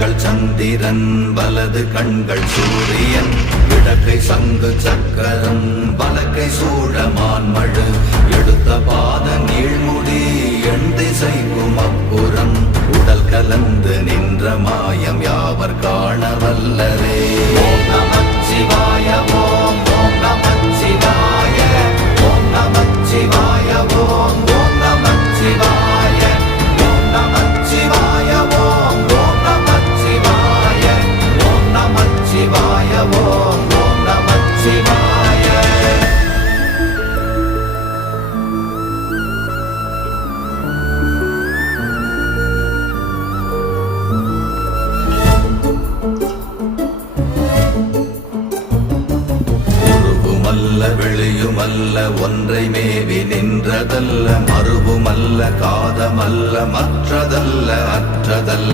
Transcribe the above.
கண்கள் சந்திரன் வலது கண்கள் சூரியன் இடக்கை சங்கு சக்கரம் வலக்கை சூழமான் மழு எடுத்த பாத நீழ்முடி எண் திசைக்கும் அப்புறம் உடல் கலந்து நின்ற மாயம் யாவர் காண வல்லரே. ஓம் நமச்சிவாய ஓம் ஓம் நமச்சிவாய ஓம் நமச்சிவாய ஓம் ஓம் நமச்சிவாய ஓம் நமச்சிவாய ஓம் ஓம் நமச்சிவாய ஓம் நமச்சிவாய ஓம் ஓம் நமச்சிவாய. வெளியுமல்ல ஒன்றை மேவி நின்றதல்ல மறுவுமல்ல காதமல்ல மற்றதல்ல அற்றதல்ல